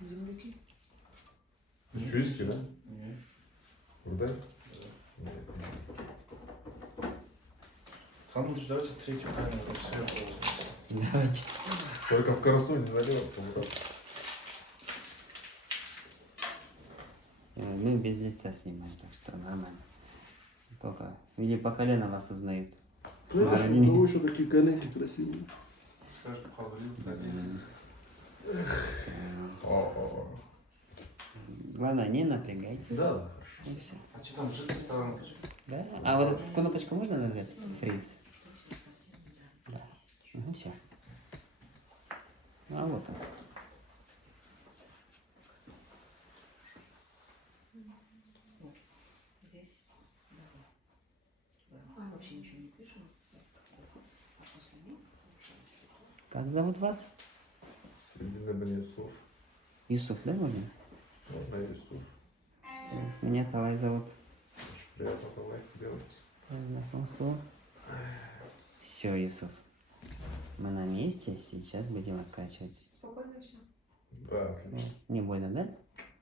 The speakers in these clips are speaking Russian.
Земляки. Еще есть, да? Нет. Да? Хамуд, давайте третью камеру сверху. Давайте. Только в коросу не залет. Мы без лица снимаем, так что нормально. Только, видимо, по колено вас узнают. Слышишь, у него еще такие коленки красивые. Скажешь, что позволил колени. Главное, не напрягайте. Да, да, хорошо. И все. А что там жидкость там? Да? А вот эту кнопочку можно нажать? Фриз. Да. Угу, все. А вот он. Здесь. А, вообще ничего не пишем. А после месяца уже. Как зовут вас? Средина Бенесов. Юсуф, да, можно? Можно Юсуф. Меня Талай зовут. Очень приятно Талай делать. Знакомство. Все, Юсуф. Мы на месте, сейчас будем откачивать. Спокойно все. Да, отлично. Не больно, да?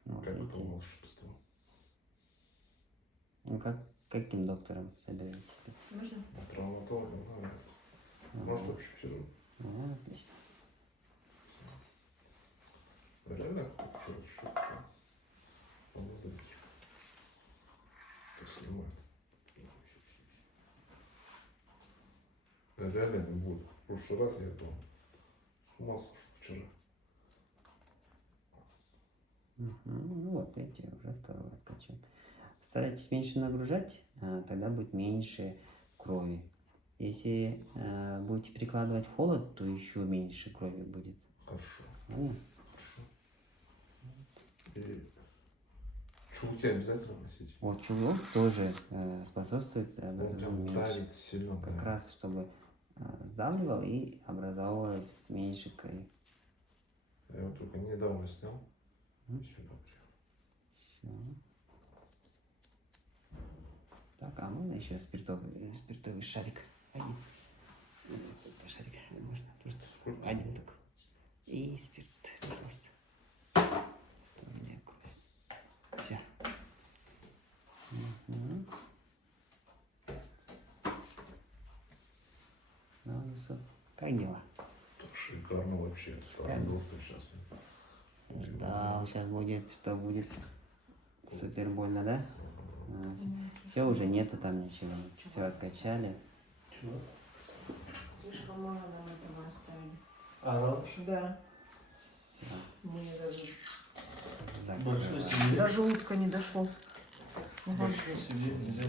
Ну, вот Как видите. это волшебство. Ну, каким доктором собираетесь-то? Можно? Травматологом, может вообще хирург. Ну, отлично. Реально хорошо. Помазать. Поснимает. Да, реально не будет. В прошлый раз я был с ума сошел вчера. Ну вот, эти уже второй откачиваем. Старайтесь меньше нагружать, тогда будет меньше крови. Если будете прикладывать в холод, то еще меньше крови будет. Хорошо. Понятно? Хорошо. И чулки обязательно носить. Вот чулок тоже способствует Он образованию прям меньше. давит сильно. Как да. раз чтобы сдавливал и образовалось меньше крови. Я его только недавно снял. Мгм. И сюда прям. Всё. Так, а можно еще спиртовый шарик? Один. Спиртовый шарик. Можно просто Сколько? один только. И спирт, пожалуйста. Что у меня кровь. Все. Ну, Юсуф, как дела? Шикарно вообще. Второй доктор сейчас. Да, сейчас будет, что будет супер больно, да? Все, уже нету там ничего. Все откачали. Чего? Слишком мало нам этого оставили. А, ладно. Да. Все, Мне даже Большой закрываем. себе. до желудка не дошло. Большой себе нельзя.